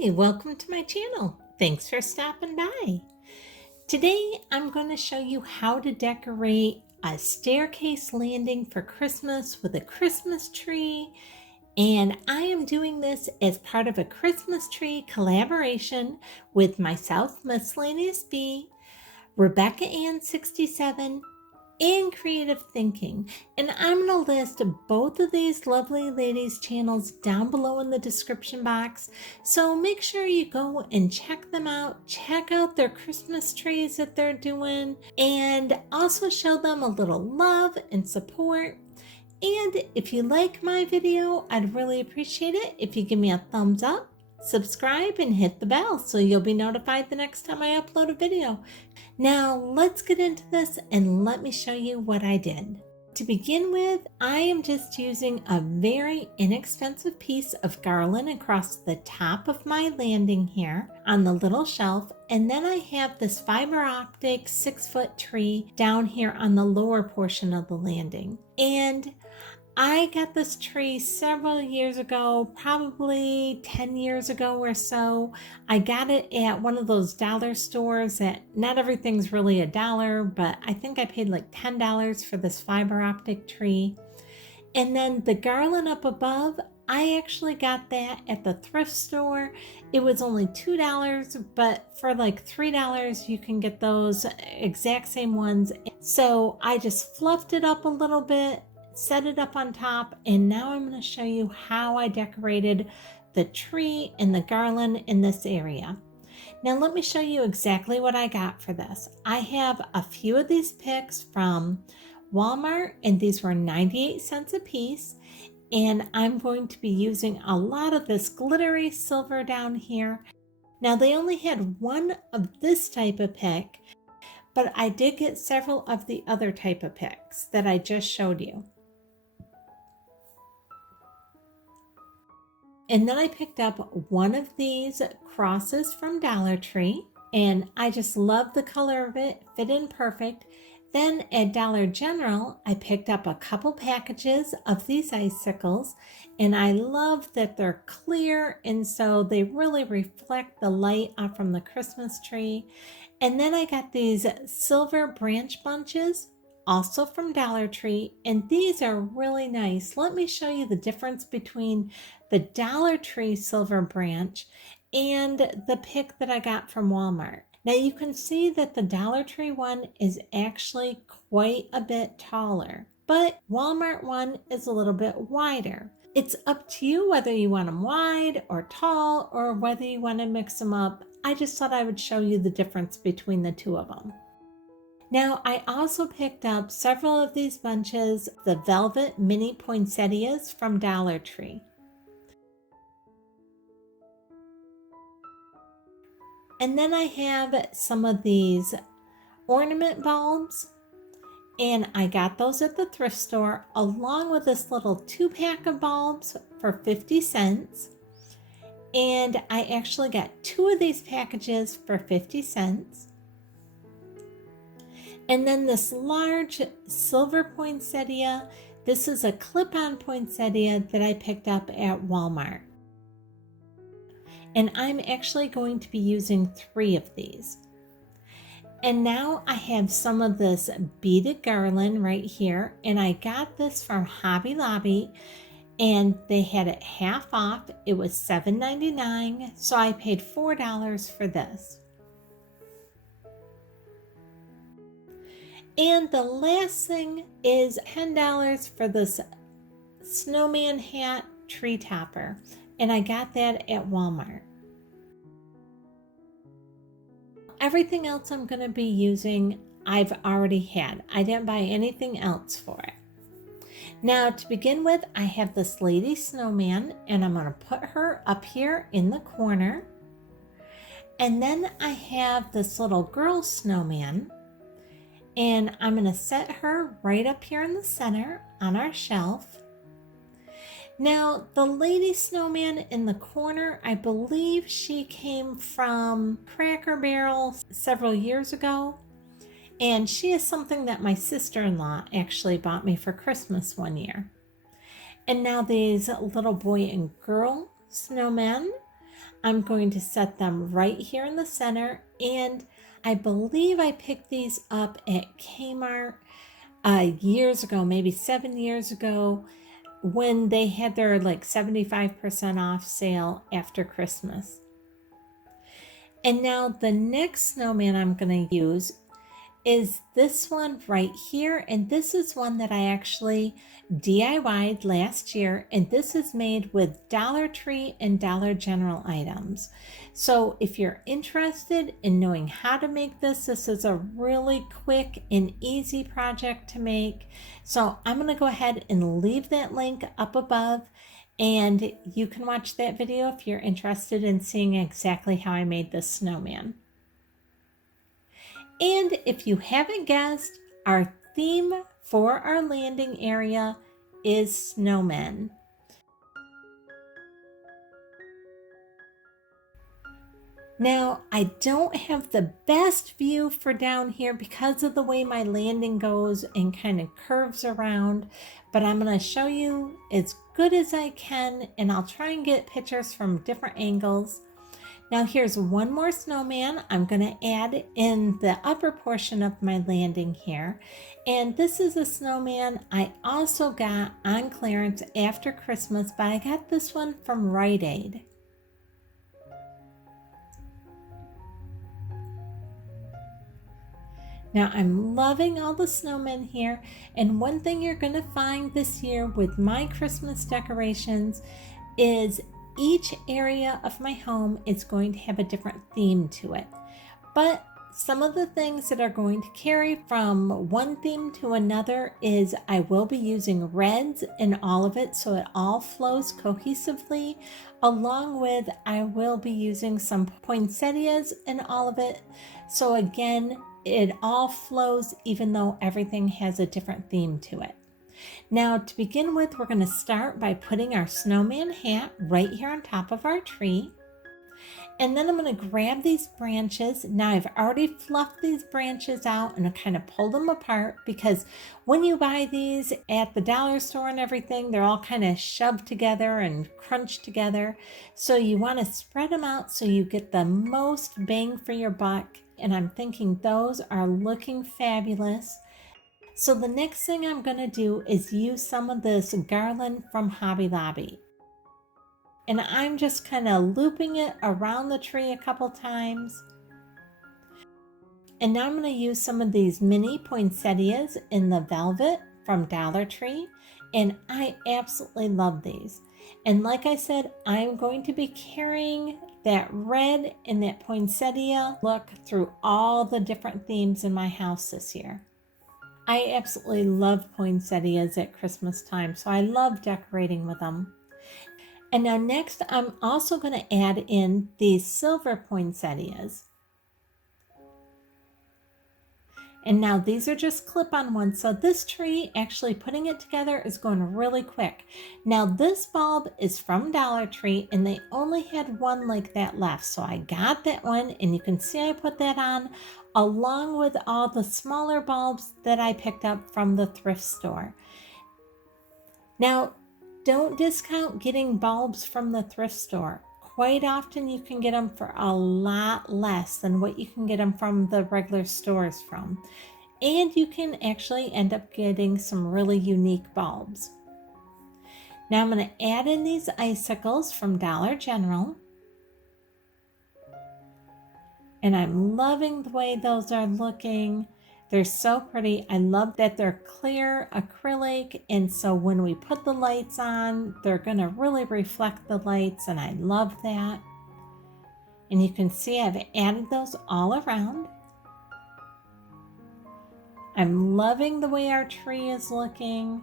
Hi, welcome to my channel. Thanks for stopping by. Today I'm going to show you how to decorate a staircase landing for Christmas with a Christmas tree. And I am doing this as part of a Christmas tree collaboration with myself, Miscellaneous B, Rebecca Ann 67, and Creative Thinking. And I'm going to list both of these lovely ladies' channels down below in the description box. So make sure you go and check them out. Check out their Christmas trees that they're doing, and also show them a little love and support. And if you like my video, I'd really appreciate it if you give me a thumbs up, subscribe, and hit the bell so you'll be notified the next time I upload a video. Now let's get into this and let me show you what I did. To begin with, I am just using a very inexpensive piece of garland across the top of my landing here on the little shelf, and then I have this fiber optic 6-foot tree down here on the lower portion of the landing. And I got this tree several years ago, probably 10 years ago or so. I got it at one of those dollar stores that not everything's really $1, but I think I paid like $10 for this fiber optic tree. And then the garland up above, I actually got that at the thrift store. It was only $2, but for like $3, you can get those exact same ones. So I just fluffed it up a little bit, set it up on top, and now I'm going to show you how I decorated the tree and the garland in this area. Now let me show you exactly what I got for this. I have a few of these picks from Walmart, and these were 98 cents a piece, and I'm going to be using a lot of this glittery silver down here. Now they only had one of this type of pick, but I did get several of the other type of picks that I just showed you. And then I picked up one of these crosses from Dollar Tree, and I just love the color of it, fit in perfect. Then at Dollar General, I picked up a couple packages of these icicles, and I love that they're clear, and so they really reflect the light off from the Christmas tree. And then I got these silver branch bunches, also from Dollar Tree, and these are really nice. Let me show you the difference between the Dollar Tree silver branch and the pick that I got from Walmart. Now you can see that the Dollar Tree one is actually quite a bit taller, but Walmart one is a little bit wider. It's up to you whether you want them wide or tall, or whether you want to mix them up. I just thought I would show you the difference between the two of them. Now I also picked up several of these bunches, the velvet mini poinsettias from Dollar Tree. And then I have some of these ornament bulbs, and I got those at the thrift store along with this little 2-pack of bulbs for 50 cents. And I actually got 2 of these packages for 50 cents. And then this large silver poinsettia, this is a clip-on poinsettia that I picked up at Walmart. And I'm actually going to be using 3 of these. And now I have some of this beaded garland right here, and I got this from Hobby Lobby, and they had it half off. It was $7.99, so I paid $4 for this. And the last thing is $10 for this snowman hat tree topper, and I got that at Walmart. Everything else I'm going to be using, I've already had. I didn't buy anything else for it. Now to begin with, I have this lady snowman, and I'm going to put her up here in the corner. And then I have this little girl snowman, and I'm going to set her right up here in the center on our shelf. Now, the lady snowman in the corner, I believe she came from Cracker Barrel several years ago. And she is something that my sister-in-law actually bought me for Christmas one year. And now these little boy and girl snowmen, I'm going to set them right here in the center, and I believe I picked these up at Kmart years ago, maybe 7 years ago, when they had their like 75% off sale after Christmas. And now the next snowman I'm going to use is this one right here, and this is one that I actually DIY'd last year, and this is made with Dollar Tree and Dollar General items. So if you're interested in knowing how to make this is a really quick and easy project to make. So I'm going to go ahead and leave that link up above, and you can watch that video if you're interested in seeing exactly how I made this snowman. And if you haven't guessed, our theme for our landing area is snowmen. Now, I don't have the best view for down here because of the way my landing goes and kind of curves around, but I'm going to show you as good as I can, and I'll try and get pictures from different angles. Now here's one more snowman I'm going to add in the upper portion of my landing here. And this is a snowman I also got on clearance after Christmas, but I got this one from Rite Aid. Now I'm loving all the snowmen here, and one thing you're going to find this year with my Christmas decorations is each area of my home is going to have a different theme to it. But some of the things that are going to carry from one theme to another is I will be using reds in all of it, so it all flows cohesively, along with I will be using some poinsettias in all of it. So again, it all flows even though everything has a different theme to it. Now to begin with, we're going to start by putting our snowman hat right here on top of our tree. And then I'm going to grab these branches. Now I've already fluffed these branches out and kind of pulled them apart, because when you buy these at the dollar store and everything, they're all kind of shoved together and crunched together. So you want to spread them out so you get the most bang for your buck. And I'm thinking those are looking fabulous. So the next thing I'm going to do is use some of this garland from Hobby Lobby. And I'm just kind of looping it around the tree a couple times. And now I'm going to use some of these mini poinsettias in the velvet from Dollar Tree. And I absolutely love these. And like I said, I'm going to be carrying that red and that poinsettia look through all the different themes in my house this year. I absolutely love poinsettias at Christmas time, so I love decorating with them. And now next, I'm also going to add in these silver poinsettias. And now these are just clip-on ones, so this tree, actually putting it together is going really quick. Now this bulb is from Dollar Tree, and they only had one like that left, so I got that one, and you can see I put that on along with all the smaller bulbs that I picked up from the thrift store. Now, don't discount getting bulbs from the thrift store. Quite often you can get them for a lot less than what you can get them from the regular stores from. And you can actually end up getting some really unique bulbs. Now I'm going to add in these icicles from Dollar General. And I'm loving the way those are looking. They're so pretty. I love that they're clear acrylic, and so when we put the lights on, they're going to really reflect the lights, and I love that. And you can see I've added those all around. I'm loving the way our tree is looking.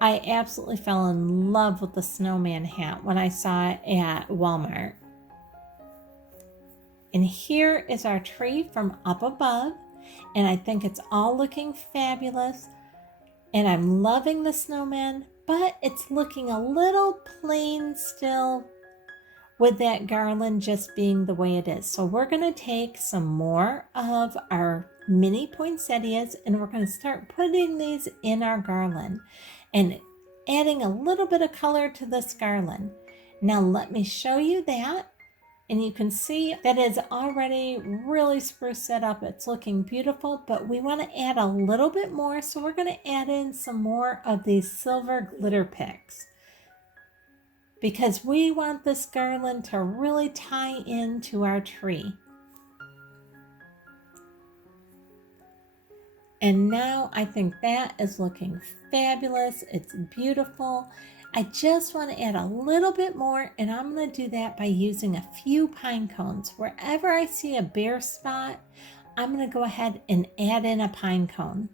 I absolutely fell in love with the snowman hat when I saw it at Walmart. And here is our tree from up above. And I think it's all looking fabulous. And I'm loving the snowman, but it's looking a little plain still with that garland just being the way it is. So we're going to take some more of our mini poinsettias and we're going to start putting these in our garland and adding a little bit of color to this garland. Now let me show you that. And you can see that it's already really spruced it up. It's looking beautiful, but we want to add a little bit more. So we're going to add in some more of these silver glitter picks, because we want this garland to really tie into our tree. And now I think that is looking fabulous. It's beautiful. I just want to add a little bit more, and I'm going to do that by using a few pine cones. Wherever I see a bare spot, I'm going to go ahead and add in a pine cone.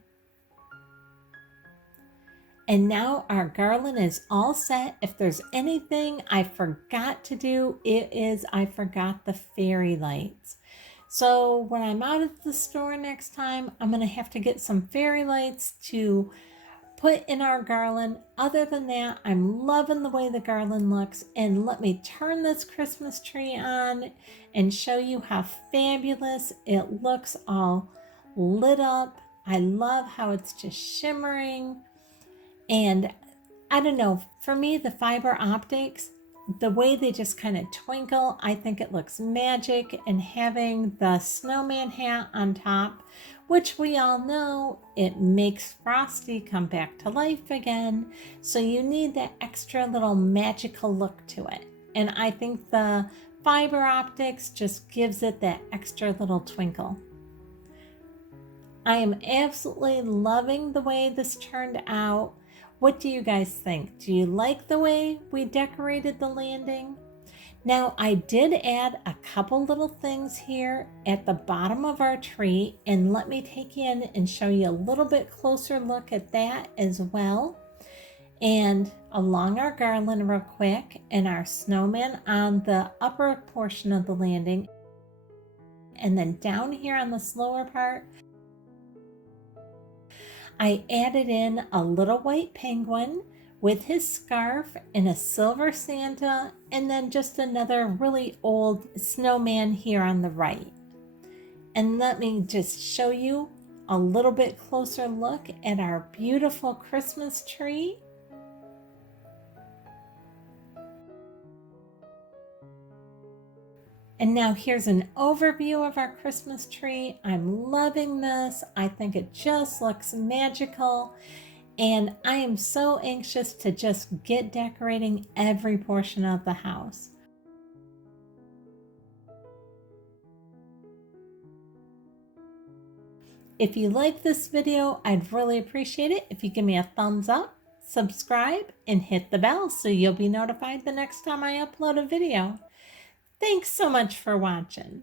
And now our garland is all set. If there's anything I forgot to do, it is I forgot the fairy lights. So when I'm out at the store next time, I'm going to have to get some fairy lights to put in our garland. Other than that, I'm loving the way the garland looks. And let me turn this Christmas tree on and show you how fabulous it looks, all lit up. I love how it's just shimmering. And I don't know, for me, the fiber optics, the way they just kind of twinkle, I think it looks magic. And having the snowman hat on top, which we all know, it makes Frosty come back to life again. So you need that extra little magical look to it. And I think the fiber optics just gives it that extra little twinkle. I am absolutely loving the way this turned out. What do you guys think? Do you like the way we decorated the landing? Now, I did add a couple little things here at the bottom of our tree, and let me take you in and show you a little bit closer look at that as well. And along our garland real quick, and our snowman on the upper portion of the landing, and then down here on the slower part, I added in a little white penguin with his scarf and a silver Santa, and then just another really old snowman here on the right. And let me just show you a little bit closer look at our beautiful Christmas tree. And now here's an overview of our Christmas tree. I'm loving this. I think it just looks magical. And I am so anxious to just get decorating every portion of the house. If you like this video, I'd really appreciate it if you give me a thumbs up, subscribe, and hit the bell so you'll be notified the next time I upload a video. Thanks so much for watching.